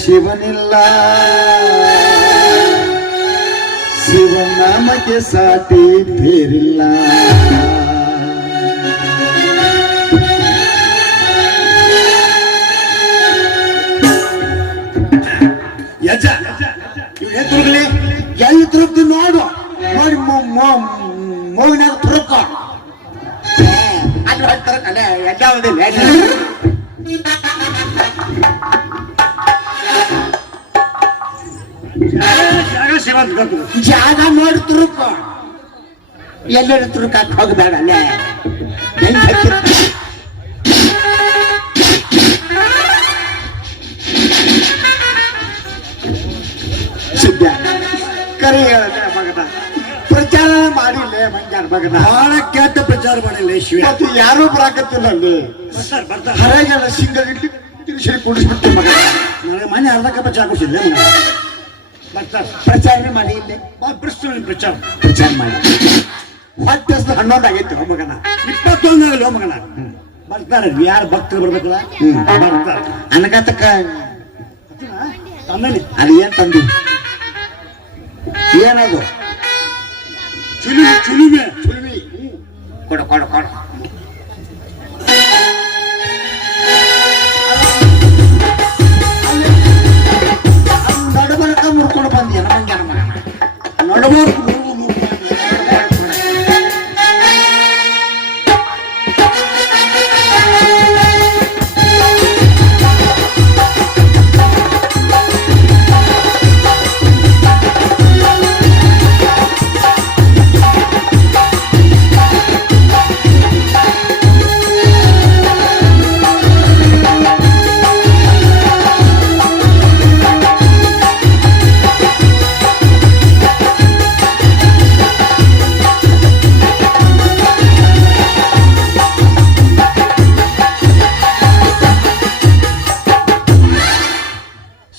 ಶಿವನಿಲ್ಲ. ಶಿವನಾಮಕ್ಕೆ ಸಾಟಿ ಬೇರಿಲ್ಲ. ಯಜ ಇವ್ ಎತ್ತುರುಗಲಿ ಎಲ್ಲಿ ತುರುಕ್ತಿ ನೋಡು. ನೋಡಿ ಮೂಗಿನಾಗ ತುರುಕ ಅಲ್ಲಿ ಹೇಳ್ತಾರ ಕಲೆ ಅವದಿಲ್ಲ ಜಾಗ ನೋಡಿ ತುರುಕ. ಎಲ್ಲೆಲ್ಲಿ ತುರುಕಾಕ್ ಹೋಗ್ಬೇಡ ಅಲ್ಲೇ. ಸಿದ್ಧ. ಕರೆ ಹೇಳದ ಮಗನ. ಪ್ರಚಾರ ಮಾಡಿಲ್ಲ ಮಂಜಾನ ಮಗನ. ಬಹಳ ಕೆಟ್ಟ ಪ್ರಚಾರ ಮಾಡಿಲ್ಲ ಶಿವ. ಅದು ಯಾರೂ ಬರಾಕತ್ತಿಲ್ಲ ಅಲ್ಲಿ. ಹರೆಗೆಲ್ಲ ಸಿಂಗಲ್ ಇಟ್ಟು ತಿರುಗಿ ಕುಡಿಸ್ಬಿಟ್ಟು ಮಗನ. ನನಗೆ ಮನೆ ಅರ್ಧಕ್ಕೆ ಪ್ರಚಾರ ಚಾ ಮಗ ಪ್ರಚಾರನೇ ಮಾಡಿ ಇಲ್ಲಿ. ಬಾ ಪ್ರಚಾರ. ಪ್ರಚಾರ ಮಾಡಿ. ಹೊಟ್ಟೆ ಹಸ್ದು ಹನ್ನೊಂದು ಆಗೈತೆ ಮಗನ. ಇಪ್ಪತ್ತೊಂದು ಆಗಲ್ಲ ಮಗನ. ಬರ್ತಾರೆ ಯಾರು ಭಕ್ತರು ಬರ್ಬೇಕಲ್ಲ? ಬರ್ತಾರೆ. ಅನಗತಕ್ಕ ತಂದನಿ ಅದು ಏನ್ ತಂದಿ? ಏನದು ಚುಲಿಮೆ ಚುಲಿಮೆ. ಸುಲ್ವಿ ಕೊಡು ಕೊಡು ಕೊಡು.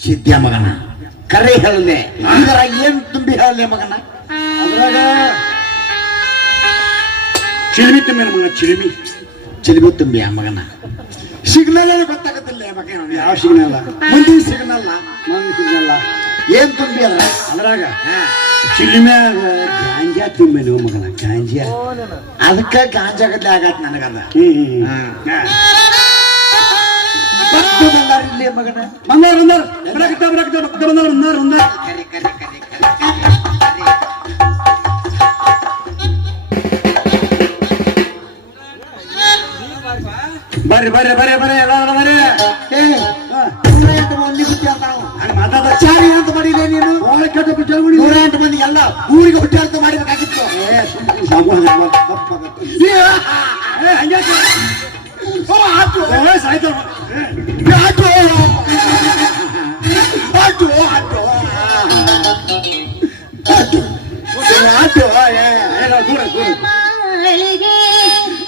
ಸಿದ್ಧ ಮಗನ. ಕರೆ ಹೇಳಲೆ ಇದರ ಏನ್ ತುಂಬಿ ಹೇಳಲೆ ಮಗನ? ಅದ್ರಾಗ ಚಿಲಿಮಿ ತುಂಬಿನ ಮಗನ ಚಿಲಿಮಿ. ಚಿಲಿಮಿ ತುಂಬಿ ಆ ಮಗನ. ಸಿಗ್ನಲ್ ಗೊತ್ತಾಗತ್ತಿಲ್ಲ ಮಗನ. ಯಾವ ಸಿಗ್ನಲ್? ಮುಂದಿನ ಸಿಗ್ನಲ್ ಮಂದಿ ಸಿಗ್ನಲ್ಲ ಏನ್ ತುಂಬಿ ಅಲ್ಲ? ಅದ್ರಾಗ ಚಿಲಿಮ್ಯಾಗ ಗಾಂಜಾ ತುಂಬಿನ ಮಗನ ಗಾಂಜಾ. ಅದಕ್ಕ ಗಾಂಜಾಗದ್ಲೆ ಆಗತ್ ನನಗದ. ಹ್ಮ್ ಮಗನ ಬಂದಾರ ಬಂದಾರ ಬರಕತ್ತ ಬರಕತ್ತ ಭಕ್ತ ಬಂದಾರ ಬಂದಾರ ಬಂದಾರ ಕರಿ ಕರಿ ಕರಿ ಕರಿ ಬರ್ರಿ ಬರ್ರಿ ಬರ್ರಿ. ಬರ್ರಿ ಎಲ್ಲಾರು ಬರ್ರಿ ಚಾರಿ ಅಂತ ಮಾಡಿಲ್ಲ ನೀನು? ಬಹಳ ಕೆಟ್ಟ ಮಾಡಿ ನೂರ ಎಂಟು ಮಂದಿ ಎಲ್ಲ ಊರಿಗೆ ಹುಟ್ಟಿ ಮಾಡಬೇಕಾಗಿತ್ತು. ಹಂಗೆ ಆಯ್ತು. ಆಟು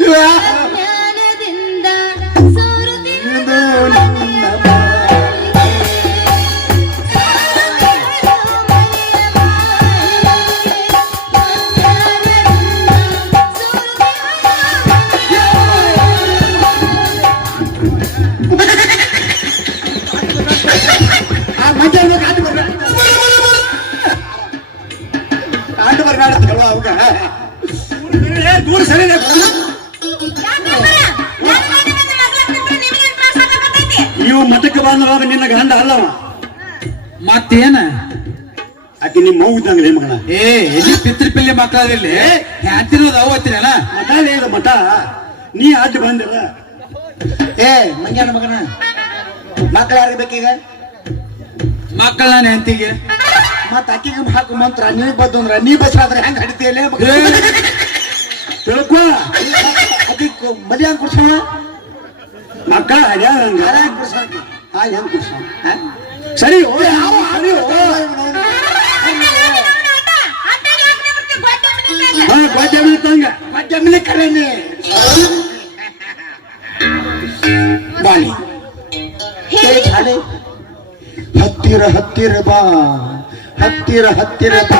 ಏ ಬಂದವಾಗ ನಿನ್ನ ಗಂಡ ಅಲ್ಲವ? ಮತ್ತೇನ? ಆಕೆ ನಿಮ್ಮ ಮಗು ಇದ್ದಂಗ್ಲೇ ಮಗನ ಏ ಎಲ್ಲಿ ಪಿತೃಪಿಲ್ಲಿ ಮಕ್ಕಳಲ್ಲಿ ಹ್ಯಾಂತಿರೋದು ಅವತ್ತಿನ ಮಠ ಇದು ಮಠ. ನೀ ಅಡ್ಡ ಬಂದಿರ. ಏ ಮಂಗ್ಯಾನ ಮಗನ? ಮಕ್ಕಳ ಯಾರಿಗೆ ಬೇಕೀಗ? ಮಕ್ಕಳ ನಾನು ಹೆಂತಿಗೆ ಮತ್ತ ಅಕ್ಕಿಗೆ ಹಾಕು ಮಂತ್ರ. ನೀ ಬದ್ದು ಅಂದ್ರ ನೀ ಆದ್ರೆ ಹೆಂಗ್ ಹಡಿತೀಯಲ್ಲ ತಿಳ್ಕೊ. ಅಕ್ಕಿ ಮದಿ ಹಂಗ್ ಕುಡ್ಸೋಣ ಮಕ್ಕಳ ಹಡ್ಯಾದ ಹಂಗ ಯಾರ ಕುಡ್ಸೋಣ ಹಾಲ್ ಹೆಂಗ್ ಕುಡ್ಸೋಣ ಸರಿ ಓ ಸರಿ ಓ ಹಾ ಗ್ವಾದ್ಯ ಬೀಳ್ತಂಗ ಜಮೀನಿ ಕರೇನಿ ಬಾಲಿ ಏ ಬಾಲಿ ಹತ್ತಿರ ಹತ್ತಿರ ಬಾ ಹತ್ತಿರ ಹತ್ತಿರ ಬಾ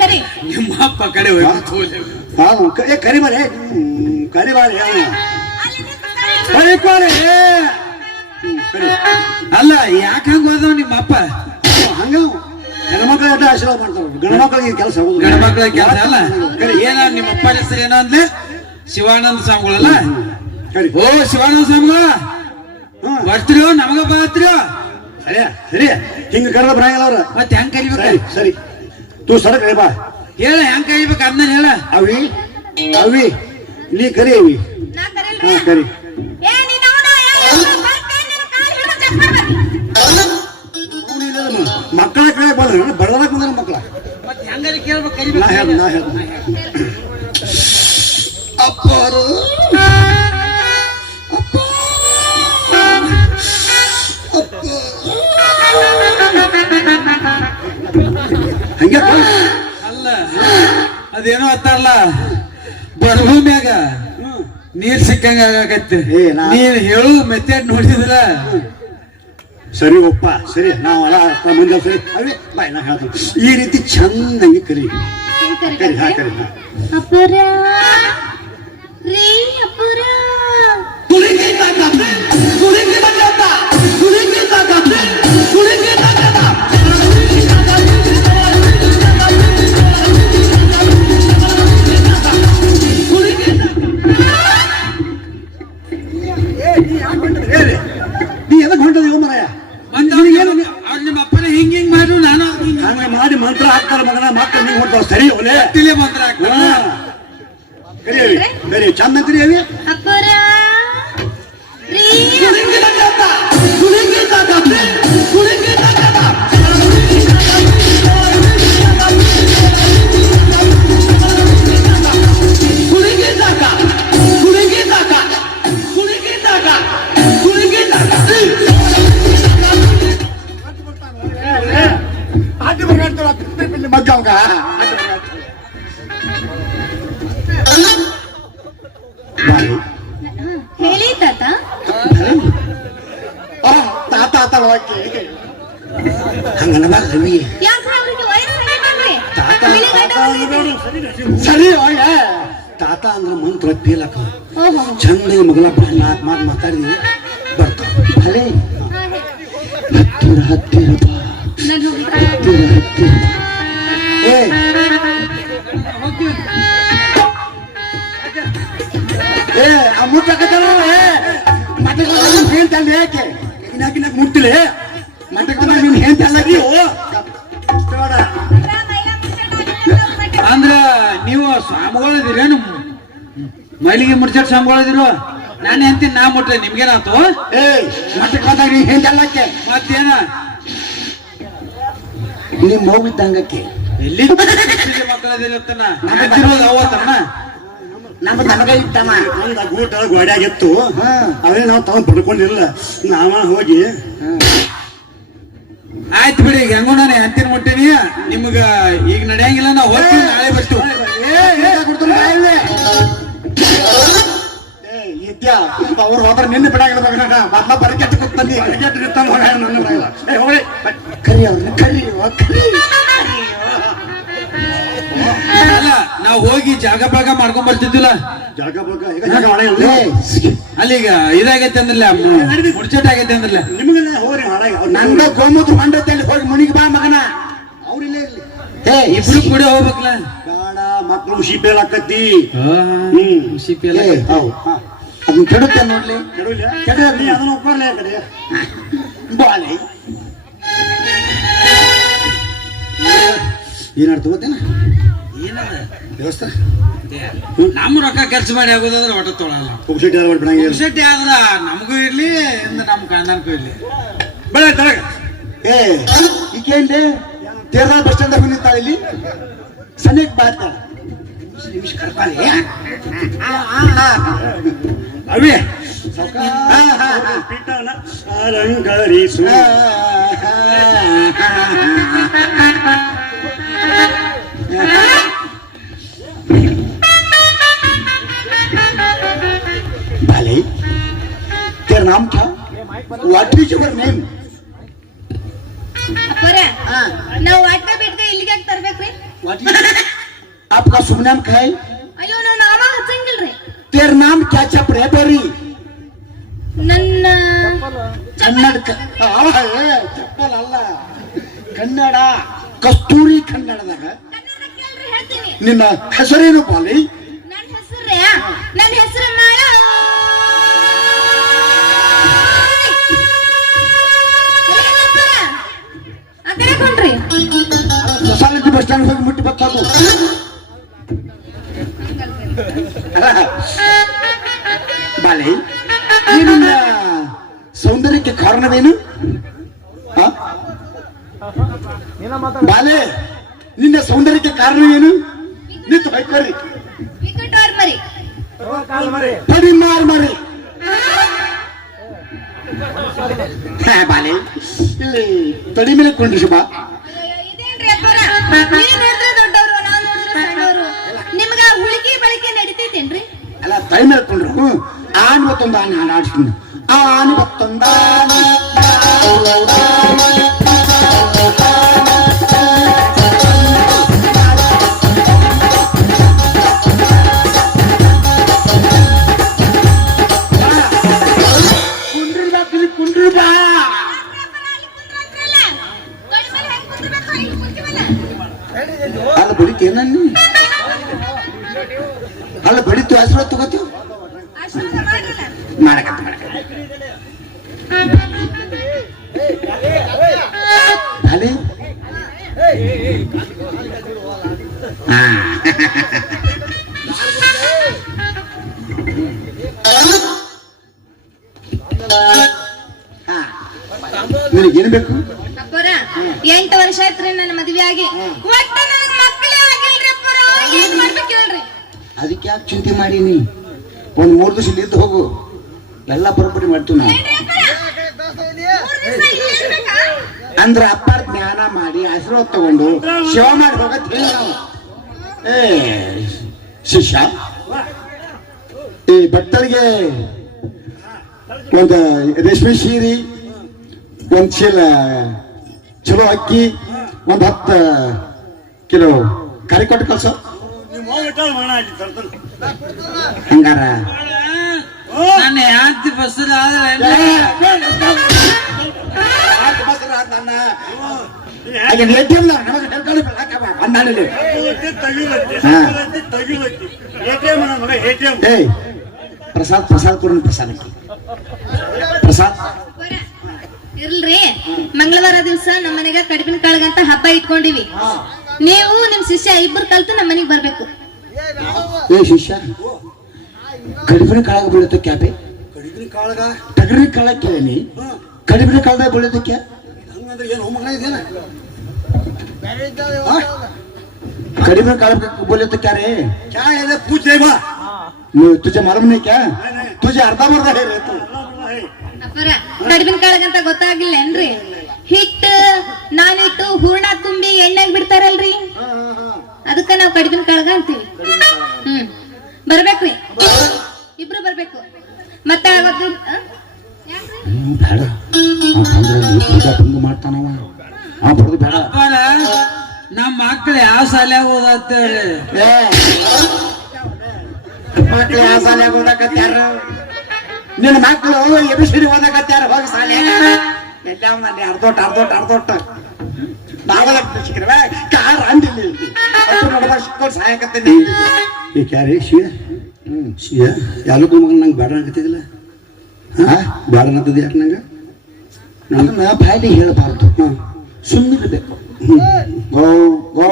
ಕರಿ ನಿಮ್ಮ ಅಪ್ಪ ಕಡೆ. ಹಾವು ಕ- ಏ ಕರಿಬಾರೆ ಕರಿಬಾರೆ. ಕರಿಕೋರೆ ಕರಿ. ಅಲ್ಲ ಯಾಕೆ ಹಂಗ ಹೋದವ ನಿಮ್ಮ ಅಪ್ಪ ಹಂಗ ಹೆಣ್ಮಕ್ಳ ಅಡ್ಡ ಆಶೀರ್ವಾದ ಮಾಡ್ತಾವ ಗಣಮಕ್ಳಿಗೆ ಕೆಲಸ ಗಣಮಕ್ಳ ಗಂಡ ಮಕ್ಕಳ ಕೆಲಸ ಅಲ್ಲ? ಏನ ನಿಮ್ಮ ಅಪ್ಪ ಹೆಸರು ಏನೋ ಅಂದ್ರೆ ಶಿವಾನಂದ ಸ್ವಾಮಿಗಳಲ್ಲ? ಕರಿ. ಓ ಶಿವಾನಂದ ಸ್ವಾಮಿಗಳ? ಬರ್ತಿರೋ ನಮಗ ಬರ್ತೀರೋ? ಸರಿ ಸರಿ ಹಿಂಗ ಕರೆದ ಬರಂಗಿಲ್ಲ ಅವ್ರ ಮತ್ತೆ ಹೆಂಗ್ ಕರಿಬೇಕು? ಸರಿ. ತೂ ಸರ ಕರಿ ಬಾ ಹೇಳ ಹೆಂಗ್ ಕರಿಬೇಕು? ಅದನ್ನ ಹೇಳ. ಅವಿ ಅವಿ ನೀ ಕರಿ ಅವಿ. ನಾ ಹಾ ಕರಿ. ಏ ನೀನ್ ಅವನ ಮಕ್ಕಳ ಕಡೆ ಬಂದ್ರೆ ಬಡದಾಗ ಬಂದ್ರ ಮಕ್ಕಳ. ಮತ್ತೆ ಹೆಂಗಾರ ಕೇಳ್ಬೇಕು ನಾ ಹೇಳ್ ನಾ ಹೇಳ್ ಅಪ್ಪಾರು. ಅಲ್ಲ ಅದೇನೋ ಅತ್ತಾರಲ್ಲ? ಬಡಭೂಮ್ಯಾಗ ನೀರ್ ಸಿಕ್ಕಂಗ ಆಗತ್ತೆ. ಏ, ನಾ- ನೀನ್ ಹೇಳು ಮೆಥಡ್ ನೋಡಿದ್ರ ಸರಿ ಒಪ್ಪ ಸರಿ ನಾವು ಅಲ್ಲ ಅರ್ಥ ಮುಂದೆ ಸರಿ. ಅವಿ ಬಾಯ್ ನಾ ಹೇಳ್ತೀನಿ. ಈ ರೀತಿ ಚಂದಂಗೆ ಕರಿ. ಕರಿ ಹಾ? ಕರಿ ಅಪ್ಪರ ರೀ ಅಪ್ಪರ ಹಾಕ್ತಾರ ಮಗನ ಮಕ್ಕಳು ನೀವು ಸರಿ ಒಲೆ ತಿಳಿ ಬಂದ್ರ ಹಾಕ್ತಾರ. ಹಾ. ಕರಿ ಅವಿ ಚಂದ ಕರಿ ಮಗ್ಗವಂಗ ಹೇಳಿ ತಾತ ತಾತ ಆತಳವಾಕೆ ಹಂಗಲ್ಲ ರವಿ ಯಾಕೆ ಅವ್ರಿಗೆ ವಯಸ್ಸಾಗೈತಲ್ರಿ ತಾತ ಬಿಳಿ ಗಡ್ಡ ತಾತ ಬಂದೈತಿ. ಅಂದ್ರೆ ಸರಿ ಹೋಗ ತಾತ ಅಂದ್ರೆ ಮಂತ್ರ ಪೀಲಕ ಓಹೋ ಚಂದ ಮಗಳ ನಾಲ್ಕು ಮಾತು ಮಾತಾಡಿದ್ವಿ ಬರ್ತಾವ ಭಲೆ ಹಾ, ಹೇಳಿ. ಹತ್ತಿರ ಹತ್ತಿರ ಬಾ ನಾನು ಹೋಗಿ ಹತ್ತಿರ ಹತ್ತಿರ ಏ ಆ ಮುಟ್ಟಕತ್ತಾರ ಏ. ಮಟ್ಟಕ್ಕೆ ನೀನ್ ಹೇಳ್ತಲ್ಲ ಯಾಕೆ? ಇನ್ನಾಕಿನ ಮುಟ್ಟಿಲೆ? ಮಟ್ಟಕ್ಕೆ ನೀನ್ ನೀವು ನೋಡ ಅಂದ್ರ ನೀವು ಸ್ವಾಮಿಗಳಿದಿರೇನು ಮೈಲಿಗೆ ಮುಡ್ಚಟ್ ಸ್ವಾಮಿಗಳಿದಿರು ನಾನು ಎಂತೀನಿ ನಾ ಮುಟ್ರೆ ನಿಮ್ಗೇನಾತು ಏ ಮಟ್ಟಕ್ಕೆ ಬಂದಾಗ ನೀನ್ ಹೇಳ್ತಲ್ಲಕ್ಕೆ ಮತ್ತೇನ? ನಿಮ್ ಹೋಗಿದ್ದಂಗಕ್ಕೆ ಎಲ್ಲಿ ಅವತ್ತನ್ನ ನಮ್ಮ ತನಗ ಇತ್ತಮ್ಮ. ಗೂಟ ಗೋಡ್ಯಾಗಿತ್ತು ಹಾ. ಅವೇ ನಾವು ತಗೊಂಡ್ ಪಡ್ಕೊಂಡಿಲ್ಲ ನಾವ ಹೋಗಿ. ಆಯ್ತು ಬಿಡಿ ಈಗ ಹೆಂಗೋ ನಾನು ಅಂತಿನ ಮುಟ್ಟಿನಿ. ನಿಮ್ಗ ಈಗ ನಡೆಯಂಗಿಲ್ಲ ನಾವು ಹೋಗ್ತೀವಿ ನಾಳೆ ಏ, ಇದ್ಯಾ? ಅವ್ರು ಹೋದ್ರೆ ನಿನ್ನೆ ಬಿಡಾಗಿಲ್ಲ ಮಗನ. ಮೊದ್ಲ ಬರಕೆಟ್ಟು ಕೂತಂದಿ ಬರಕೆಟ್ಟು ನಿಂತಾನ ಮಗ ನನ್ನ ಮಗ. ಏ ಹೋಗಿ ಕರಿ ಅವ್ರನ್ನ ಕರಿ ಕರಿ. ಅಲ್ಲ ನಾವು ಹೋಗಿ ಜಾಗ ಭಾಗ ಮಾಡ್ಕೊಂಡ್ ಬರ್ತಿದ್ದಿಲ್ಲ. ಜಾಗ ಭಾಗ ಈಗ ಜಾಗ ಒಣ ಇಲ್ಲ ಏ, ಅಲ್ಲಿ ಈಗ ಇದಾಗೈತೆ ಅಂದ್ರಲ್ಲ ಮುಡ್ಚಟ್ ಆಗೈತೆ ಅಂದ್ರಲ್ಲ. ನಿಮಗೆಲ್ಲ ಹೋಗ್ರಿ ಹಾಳಾಗಿ ಅವ್ರು ನಂದ ಗೋಮೂತ್ರ ಮಂಡತ್ತಲ್ಲಿ ಹೋಗಿ ಮುನಿಗೆ ಬಾ ಮಗನ. ಅವ್ರಿಲ್ಲ ಇರ್ಲಿ. ಏ ಇಬ್ರು ಕೂಡ ಹೋಗ್ಬೇಕಲ್ಲ. ಬೇಡ ಮಕ್ಕಳು ಶಿಪೇಲ್ ಹಾಕತ್ತಿ ಹ್ಮ್. ಸಿಪಿ ಎಲ್ಲ ಏ. ಹಾ. ಅದನ್ನ ಕೆಡುತ್ತೆ ನೋಡ್ಲಿ. ಕೆಡವಿಲ್ಲ ಕೆಡವಿಲ್ಲ. ನೀ ಅದನ್ನ ಒಪ್ಪಾರ್ಲೆ ಆ ಕಡೆ? ಬಾಲಿ. ಏನಾಡ್ತು ಗೊತ್ತೇನ ವ್ಯವಸ್ಥೆ ನಮ್ಮ ರೊಕ್ಕ ಖರ್ಚು ಮಾಡಿ ಆಗೋದಾದ್ರೆ ಒಟ್ಟ ತೊಳಲ್ಲ ಪುಕ್ಸಟ್ಟಿ ಆದ್ರ ನಮಗೂ ಇರ್ಲಿ ಇಂದ ನಮ್ಮ ಇರ್ಲಿ. ಬೇಡ ಏ ಈಕೇನ್ರಿ ತೇರ್ದ ಬಸ್ ಸ್ಟ್ಯಾಂಡ್ ನಿಂತಾಳ ಇಲ್ಲಿ? ಸನಿಕ್ ಬಾರ್ತಾಳೆ ಅವಿ. ಅಲಂಕರಿಸು भाले तेरा नाम क्या व्हाट इज योर नेम ಅಪ್ಪರ ನಾವ್ ವಾಟ್ಕ ಬಿಟ್ಕ ಇಲ್ಲಿಗೆ ಯಾಕೆ ತರ್ಬೇಕ್ರಿ व्हाट इज आपका शुभ नाम क्या है ಅಯ್ಯೋ ನಾವ್ ನಾಮ ಹಚ್ಚಂಗಿಲ್ರಿ तेरा नाम क्या चप रे बेरी ನನ್ನ ಕನ್ನಡ ಚಪ್ಪಲ್ ಅಲ್ಲ ಕನ್ನಡ ಕಸ್ತೂರಿ ಕನ್ನಡದಾಗ ಕನ್ನಡ ಕೇಳ್ರಿ ಹೇಳ್ತೀನಿ ನಿನ್ನ ಹೆಸರೇನು ಬಾಲಿ ನನ್ನ ಹೆಸರೇ ನನ್ನ ಹೆಸರು ಮಾಳ ಸೊಸಾಲಿಟಿ ಬಸ್ ಸ್ಟ್ಯಾಂಡ್ ಹೋಗಿ ಮುಟ್ಟಿ ಬತ್ತದು. ಬಾಲಿ ನಿನ್ನ ಸೌಂದರ್ಯಕ್ಕೆ ಕಾರಣವೇನು? ಬಾಲೆ, ನಿನ್ನ ಸೌಂದರ್ಯಕ್ಕೆ ಕಾರಣವೇನು? ನಿಂತು ಬೈಕರಿ ಅವ್ರ ಮರಿ. ಬಾಲೆ, ಇಲ್ಲಿ ತಡಿ ಮೇಲೆ ಕೊಂಡ್ರಿ ಶುಭ. ಅಪ್ಪರ ದೊಡ್ಡವರು, ನಾನು ನೋಡಿದ್ರೆ ಸಣ್ಣವರು. ಬಳಕೆ ನಡಿತೈತೇನ್ರಿ? ಅಲ್ಲ ತೈ ಮೇಲೆ ಕೊಂಡ್ರು. ಆನ್ ಮತ್ತೊಂದು ಆನೆ ಆಡಿಸ್ತೀನಿ. ಆನೆ ಮತ್ತೊಂದು ಬೆಳಿತು ಹೆಸರು ತಗೋತೀವಿ ಮಾಡಕ. ನಿನಗೇನು ಬೇಕು? ಎಂಟು ವರ್ಷ ಆಯ್ತ್ರಿ ನನ್ನ ಮದ್ವೆ ಆಗಿ. ಒಟ್ಟು ನನಗೆ ಮಕ್ಕಳೇ ಆಗಿಲ್ರಿ ಯಾಕೆ ಚಿಂತೆ ಮಾಡೀನಿ ಒಂದು ಮೂರು ದಿವಸ ಇಲ್ಲಿದ್ದು ಹೋಗು. ಎಲ್ಲ ಬರೋಬ್ಬರಿ ಮಾಡ್ತೀವಿ ನಾವು? ಅಂದ್ರೆ ಅಪ್ಪ ಜ್ಞಾನ ಮಾಡಿ ಆಶೀರ್ವಾದ ತಗೊಂಡು ಶಿವ ಮಾಡಿ ಹೋಗತ್ ಹೇಳಿ ನಾವು. ಏ ಶಿಷ್ಯ ಈ ಭಕ್ತರಿಗೆ ಒಂದು ರೇಷ್ಮೆ ಸೀರೆ ಒಂದ್ ಚೀಲ ಚಲೋ ಅಕ್ಕಿ ಒಂದ್ ಹತ್ತು ಕಿಲೋ ಕರಿ ಕೊಟ್ಟು ಕಳ್ಸ. ಹಂಗಾರ ನನ್ನ ಆದ್ರೆ ಪ್ರಸಾದ್ ಪ್ರಸಾದ್ ಕೊಡೋಣ ಪ್ರಸಾದಕ್ಕೆ ಪ್ರಸಾದ್ ಇರ್ಲ್ರಿ ಮಂಗಳವಾರ ದಿವಸ ನಮ್ಮ ಮನೆಗ ಕಡಿಪಿನ ಕಾಳಗಂತ ಹಬ್ಬ ಇಟ್ಕೊಂಡಿವಿ ನೀವು ನಿಮ್ ಶಿಷ್ಯ ಇಬ್ಬರು ಕಲ್ತು ನಮ್ಮ ಮನೆಗ್ ಬರ್ಬೇಕು ಏ ಶಿಷ್ಯ ಕಡಿಮೆ ಕಾಳಾಗ ಬೀಳೋದಕ್ಕೆ ಅಬೆ ಕಡಿಮೆ ಕಾಳಗ? ತಗರಿ ಕಾಳಾಗ ಕೇಳಿ ಕಡಿಮೆ ಕಾಳದಾಗ ಬೀಳೋದಕ್ಕೆ? ಹಂಗಂದ್ರೆ ಏನು ಹೋಮ ಇದೇನ ಕಡಿಮೆ ಕಾಳಕ್ಕೆ ಬೀಳೋದಕ್ಕೆ ರೇ ಕ್ಯಾ ಇದೆ ಪೂಜೆ ಬಾ ನೀವು ತುಜೆ ಮರಮನೆ ಕ್ಯಾ? ತುಜೆ ಅರ್ಧ ಬರ್ದ ಹೇಳಿ ಕಡಿಮೆ ಕಾಳಗಂತ ಗೊತ್ತಾಗಿಲ್ಲ ಏನ್ರಿ? ಹಿಟ್ಟು ನಾನಿಟ್ಟು ಹೂರ್ಣ ತುಂಬಿ ಎಣ್ಣೆಗೆ ಬಿಡ್ತಾರಲ್ರಿ? ಅದಕ್ಕ ನಾವ್ ಕಡಿಮೆ ಕಾಳಗ ಅಂತೀವಿ. ಹ್ಮ್. ಬರ್ಬೇಕ್ರಿ ಇಬ್ರು ಬರ್ಬೇಕು. ಮತ್ತೆ ಅವತ್ತು ಬೇಡ. ಮಾಡ್ತಾನವ. ಬೇಡ. ನಮ್ಮ ಮಕ್ಳು ಯಾವ ಶಾಲ್ಯಾಗ ಓದತ್ತ ಹೇಳಿ ಮಕ್ಳು ಯಾವ ಶಾಲ್ಯಾಗ ಓದಾಕತ್ಯಾರ? ನಿನ್ನ ಮಕ್ಳು ಎಬಿಸಿಡಿ ಓದಾಕತ್ಯಾರ ಹೋಗಿ ಶಾಲ್ಯಾಗ ಎಲ್ಲ ಅರ್ಧೋಟ ಅರ್ಧೋಟ ಅರ್ಧೋಟ. ಸಿಕ್ಕ್ರವ ಕಾರ್ ಅಂದಿಲ್ಲ ನೋಡಿದಾಗ ಸಿಕ್ಕೊಂಡು ಸಾಯಕತ್ತೀನಿ ಈ ಕ್ಯಾರಿ ಶಿಯ ನಂಗೆ ಬೇಡ ಆಗತ್ತಿದಿಲ್ಲ ಬೇಡ ಅನ್ನತ್ತದ ಯಾಕೆ ನಂಗೆ ಅದನ್ನ ಬಾಯಲ್ಲಿ ಹೇಳಬಾರ್ದು ಸುಮ್ಮನಿರ್ಬೇಕು ಗೋ ಗೋ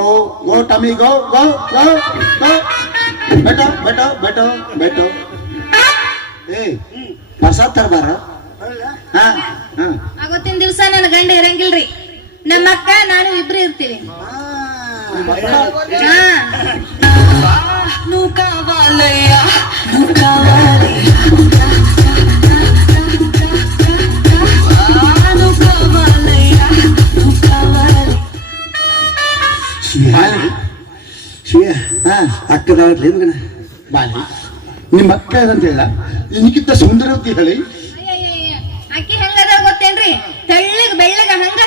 ಗೋ ಟಮಿ ಗೋ ಗೋ ಗೋ ಗೋ ಬೆಟೋ ಬೆಟೋ ಬೆಟೋ ಬೆಟೋ ಏ ಪ್ರಸಾದ್ ತರಬಾರ ಹಾ ಹಾಂ ಅವತ್ತಿನ ದಿವ್ಸ ನನ್ನ ಗಂಡ ಇರಂಗಿಲ್ರಿ ನಮ್ಮ ಅಕ್ಕ ನಾನು ಇಬ್ರು ಇರ್ತೀವಿ. ಅಕ್ಕದವ್ರಿ ಮಗನ ಬಾಲಿ. ನಿಮ್ಮ ಅಕ್ಕ ಅಂತ ಹೇಳ ನಿನಗಿಂತ ಸುಂದರವತಿ ಹೇಳಿ. ಅಕ್ಕಿ ಹೆಂಗದ ಗೊತ್ತೇನ್ರಿ? ತೆಳ್ಳಗ್ ಬೆಳ್ಳಗ ಹಂಗ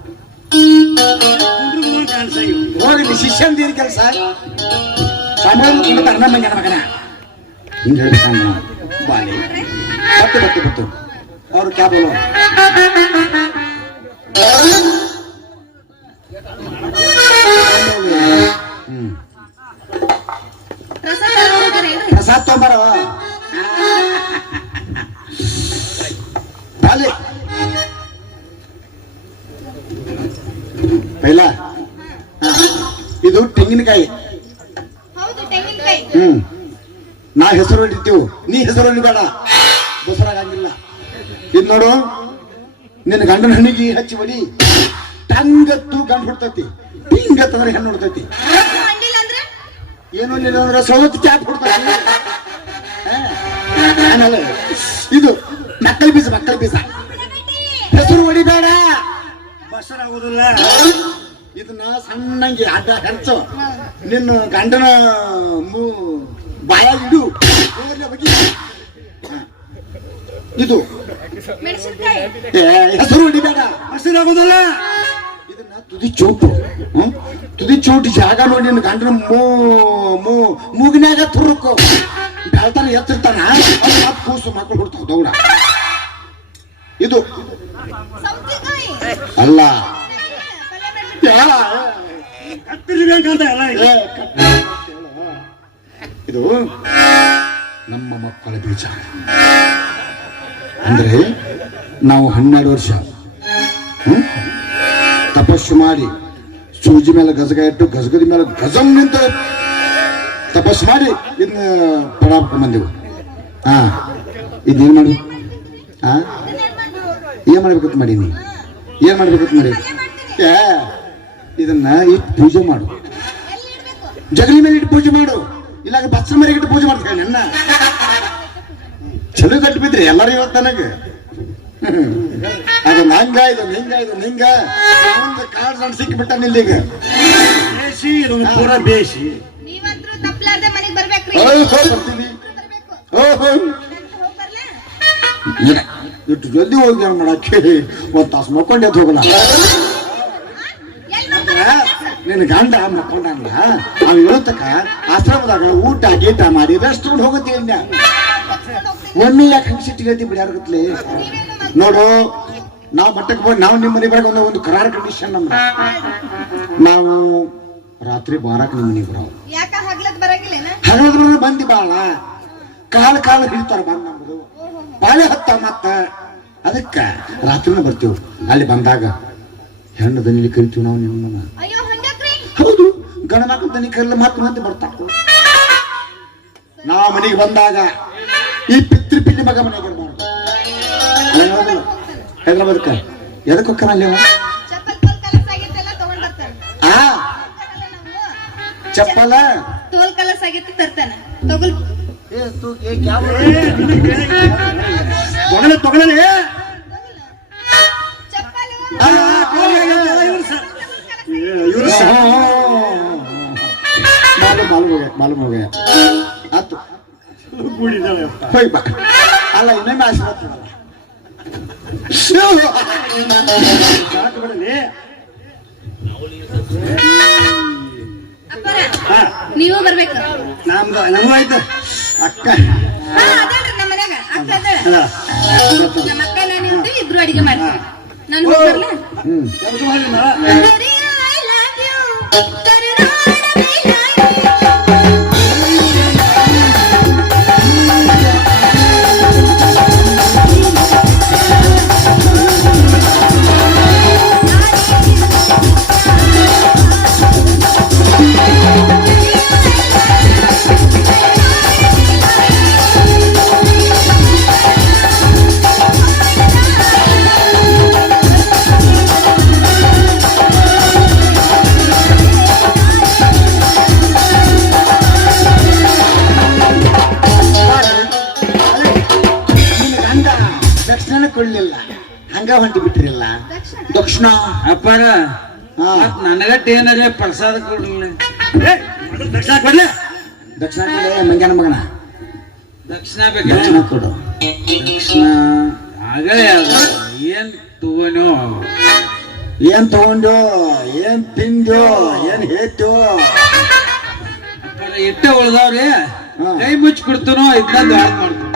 ಹೋಗಿ ಶಿಷ್ಯಂದಿನ ಕೆಲಸ? ಸಾಮಾನ್ಯ ಕುಂಡ ಅಣ್ಣ ಮಂಗನ ಹಿಂಗೆ ಬಾಲಿ. ಬತ್ತು ಬತ್ತು ಬತ್ತು ಅವ್ರು ಕ್ಯಾಬ್ ಹ್ಞೂ ಪ್ರಸಾದ ತಗೊಂಡಿದ್ದೀರೇನ್ರಿ? ತೆಂಗಿನಕಾಯಿ ಹ್ಮ್. ನಾ ಹೆಸರು ಹಿಡಿತೀವಿ ನೀ ಹೆಸರು ಬೇಡ. ದಸರಾಗಂಗಿಲ್ಲ ಇದು ನೋಡು ನಿನ್ನ ಗಂಡನ ಹಣ್ಣಿಗೆ ಹಚ್ಚಿ ಬಡಿ ಟಂಗತ್ತು ಗಂಡು ಹುಡ್ತತಿ. ಟಿಂಗತ್ತಂದ್ರೆ ಹೆಣ್ಣು ಹುಡ್ತತಿ. ಏನು ಇಲ್ಲ ಅಂದ್ರೆ ಸೌತ್ ಚಾಪ್ ಹುಡ್ತಾರೆ. ಆಮೇಲೆ ಇದು ಮಕ್ಕಳ ಬೀಜ ಮಕ್ಕಳ ಬೀಜ. ಹೆಸರು ಹೊಡಿಬೇಡ ಬಸರಾಗುದಿಲ್ಲ. ಇದನ್ನ ಸಣ್ಣಂಗೆ ಅಡ್ಡ ಹೆರ್ಚು. ನಿನ್ನ ಗಂಡನ ಮೂ ಬಾಯಾಗಿಡು. ಇದು. ಹೆಸರು ಹೊಡಿಬೇಡ ಹಸಿರಾಗೋದಲ್ಲ ಇದನ್ನ ತುದಿ ಚೋಟು? ತುದಿ ಚೋಟಿ ಜಾಗ ನೋಡಿ ನಿನ್ನ ಗಂಡನ ಮೂ ಮೂ ಮೂಗಿನಾಗ ತುರುಕು. ಬೆಳ್ತಾನ ಎತ್ತಿರ್ತಾನ ಕೂಸು ಮಕ್ಕಳು ಬಿಡ್ತಾವ ದೌಡ. ಇದು. ಅಲ್ಲ. ಯಾ, ಇದು ನಮ್ಮ ಮಕ್ಕಳ ಬೀಜ. ಅಂದ್ರೆ ನಾವು ಹನ್ನೆರಡು ವರ್ಷ ತಪಸ್ಸು ಮಾಡಿ ಸೂಜಿ ಮೇಲೆ ಗಜಗ ಇಟ್ಟು ಗಜಗದ ಮೇಲೆ ಗಜಂ ನಿಂತ ತಪಸ್ಸು ಮಾಡಿ ಇದನ್ನ ಪಡಾಡ್ಕೊಂಡ್ ಬಂದೆವು ಹಾ, ಇದೇನ್ ಮಾಡಿ? ಹಾ? ಏನ್ ಮಾಡ್ಬೇಕಂತ ಮಾಡೀನಿ? ಏನ್ ಮಾಡ್ಬೇಕಂತ ಮಾಡಿ ಏ ಇದನ್ನ ಇಟ್ಟು ಪೂಜೆ ಮಾಡು. ಜಗಲಿ ಮೇಲೆ ಇಟ್ಟು ಪೂಜೆ ಮಾಡು. ಇಲ್ಲ ಬಚ್ಚಲ ಮನೆಗೆ ಇಟ್ಟು ಪೂಜೆ ಮಾಡ್ತಾರೆ ನನ್ನ? ಚಲೋ ಕಟ್ಟು ಬಿದ್ರಿ ಎಲ್ಲರೂ ಇವತ್ತು ನನಗೆ. ಅದು ನಂಗ ಇದು ನಿಂಗ ಇದು ನಿಂಗ. ಒಂದು ಕಾಳು ಸಣ್ಣ ಸಿಕ್ಕಿಬಿಟ್ಟ ನಿಲ್ಲಿಗ. ಪೂರ ಬೇಸಿ ಇದು ಬರ್ಲಾ? ಏನ, ಇಟ್ಟು ಜಲ್ದಿ ಹೋಗಿ ಮಾಡಕ್ಕೆ? ಒಂದು ತಾಸು ಮಕ್ಕೊಂಡೆ ಎದ್ದು ಹೋಗಲ್ಲ. ನಿನ್ನ ಗಂಡ ಮಕ್ಕೊಂಡಲ್ಲ ಅವ್ ಇವತ್ತಕ ಆಶ್ರಮದಾಗ ಊಟ ಗೀಟ ಮಾಡಿ ರೆಸ್ಟ್ ಮಾಡಿ ಹೋಗುತ್ತೆ ಒಮ್ಮೆ ಯಾಕೆ ಹಂಗೆ ಸಿಟ್ಟಿಗತಿ ಬಿಡಾರ್ಗತ್ಲಿ ನೋಡು ನಾವು ಮಟ್ಟಕ್ಕೆ ಹೋಗಿ ನಾವು ನಿಮ್ಮ ಮನೆ ಒಂದು ಒಂದು ಕರಾರ್ ಕಂಡೀಷನ್ ನಮ್ದು. ನಾವು ರಾತ್ರಿ ಬಾರಕ್ ನಿಮ್ಮ ಮನೆಗೆ ಬರೋ ಬರಂಗಿಲ್ಲೇನ? ಹಗಲದ್ರ ಬಂದಿ ಬಾಳ. ಕಾಲ ಕಾಲ ಹಿಡಿತಾರ ಬಂದ್ ನಮ್ದು. ಬಾಳೆ ಹತ್ತ ಮತ್ತ. ಅದಕ್ಕ ರಾತ್ರಿನ ಬರ್ತೀವಿ. ಅಲ್ಲಿ ಬಂದಾಗ ಹೆಣ್ಣು ದನಿಲಿ ಕರಿತೀವಿ ನಾವು ನಿಮ್ಮನ್ನ. ಗಂಡ ಮಕ್ಕಳ ಮಾತು ಕರೆಲ್ಲ ಮತ್ತೆ ಮತ್ತೆ ಬರ್ತಾವ ನಾ ಮನೆಗೆ ಬಂದಾಗ ಈ ಪಿತೃ ಪಿಲ್ಲಿ ಮಗ ಮನೆಗೆ ಬರ್ಬಾರ್ದು. ಹೈದ್ರಾಬಾದ್ಕ? ಎದಕ್ಕೆ ಹೋಗ್ತಾನ ಅಲ್ಲಿ ಚಪ್ಪಲ? ತೋಲ್ ಕಲಸ್ ಆಗಿತ್ತು ತಗೊಂಡ್ ತಗೊಳ್ ಏ ಆಗೈತಿ ಮಾಲು ಮಾಲು ಹೋಗ ಮಾಲು ಹೋಗ ಆತು ಹೋಯ್ ಬಾ ಅಲ್ಲ ಇನ್ನೊಮ್ಮೆ ಆಶೀರ್ವಾದ ನೀವು ಬರ್ಬೇಕು. ನಮ್ದು ನಮಗೂ ಆಯ್ತು. ಅಕ್ಕ. ನಮ್ಮ ಅಕ್ಕ ನಾನು ಇಬ್ರು ಅಡಿಗೆ ಮಾಡ್ತೀವಿ ನಾನು ಹ್ಮ್. ನನಗಟ್ಟ ಏನಾರ ಪ್ರಸಾದ ಕೊಡ್ಲಿ ದಕ್ಷಿಣ ಕೊಡ್ಲಿ ದಕ್ಷಿಣ ಕೊಡ್ಲಿ ಮಂಗ್ಯಾನ ಮಗನ ದಕ್ಷಿಣ ಬೇಕು ದಕ್ಷಿಣ ಕೊಡು ದಕ್ಷಿಣ ಆಗಲೇ ಏನ್ ತಗೊಂಡು ಏನ್ ತಗೊಂಡು ಏನ್ ತಿಂದು ಏನ್ ಹೇತು ಇಟ್ಟ ಉಳ್ದವ್ರಿ ಕೈ ಮುಚ್ಚಿ ಕೊಡ್ತನೋ ಇದನ್ನ ದ್ವಾರ ಮಾಡ್ತಾನೆ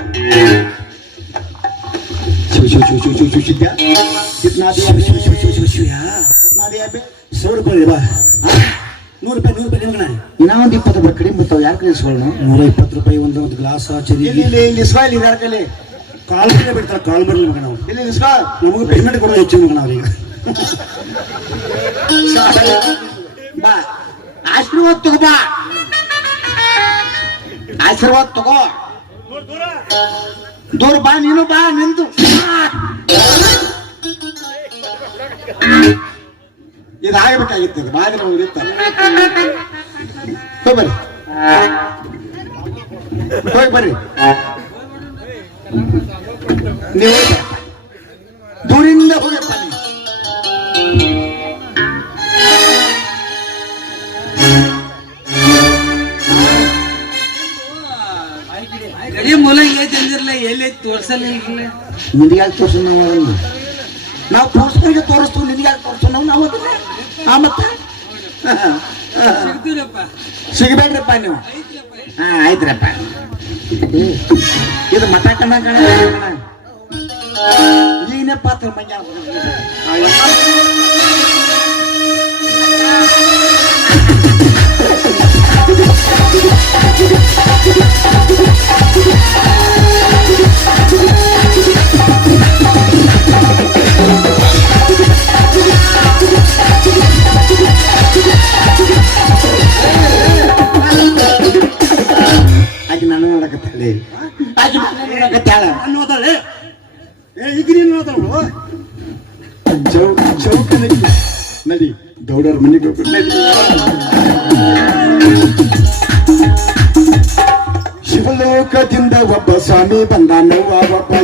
ಶಿವ ಶಿವ ಶಿವ ಶಿವ ಶಿವ ಶಿವ ಇದ್ನ ಶಿವ ಶಿವ ಶಿವ ಶಿವ ಶಿವ ಸಾವಿರ ರೂಪಾಯಿ ಬಾ. ನೂರು ರೂಪಾಯಿ ನೂರು ರೂಪಾಯಿ ಒಂದು ಇಪ್ಪತ್ತು ರೂಪಾಯಿ ಕಡಿಮೆ ಬರ್ತಾವೆ ಯಾರು ಕಳಿಸ್ಕೊಳ್ಳೋಣ ನೂರ ಇಪ್ಪತ್ತು ರೂಪಾಯಿ ಒಂದು ಒಂದು ಗ್ಲಾಸ್ ಚರಿ ಇಲ್ಲಿ ಇಲ್ಲಿ ಇಸ್ವಾಲ್ ಇದೆ ಯಾರ ಕೈಲಿ? ಕಾಲ್ ಬಿಡ್ತಾರೆ ಕಾಲ್ ಬರಲಿ ಮಗ ಇಲ್ಲಿ ನಮಗೆ ಪೇಮೆಂಟ್ ಕೊಡೋದು ಹೆಚ್ಚು ಮಗ ನಾವು ಬಾ. ಆಶೀರ್ವಾದ ತಗೋ ಬಾ. ಆಶೀರ್ವಾದ ತಗೋ. ದೂರ ಬಾ ನೀನು ಬಾ ನಿಂತು ಇದು ಆಗಬೇಕಾಗಿತ್ತು ಇದು ಬಾಗಿಲು ಹೋಗಿ ಬರ್ರಿ. ಹೋಗಿ ಬರ್ರಿ. ನೀವು. ದೂರಿಂದ ಹೋಗಪ್ಪ ಎಲ್ಲಿ ತೋರ್ಸಲ್ಲ ನಿನಗೆ ಯಾಕೆ ತೋರಿಸ್ ನಾವು ಅದನ್ನ? ನಾವು ತೋರಿಸ್ಕೊಂಡ್ರೆ ತೋರಿಸ್ತು ನಿನಗೆ ಯಾಕೆ ತೋರಿಸ್ತು ನಾವು ನಾವು ಅದನ್ನ ಆ ಮತ್ತೆ? ಸಿಗಬೇಡ್ರಪ್ಪ ನೀವು. ಹಾ ಆಯ್ತ್ರಪ್ಪ. ಇದು ಮಠ ಕಣ ಕಣ ಪಾತ್ರ ಮಂಜ. ಶಿವಲೋಕದಿಂದ ಒಬ್ಬ ಸ್ವಾಮಿ ಬಂದಾನವ್ವ ಒಬ್ಬ ಯೋಗಿ ಬಂದಾನವ್ವ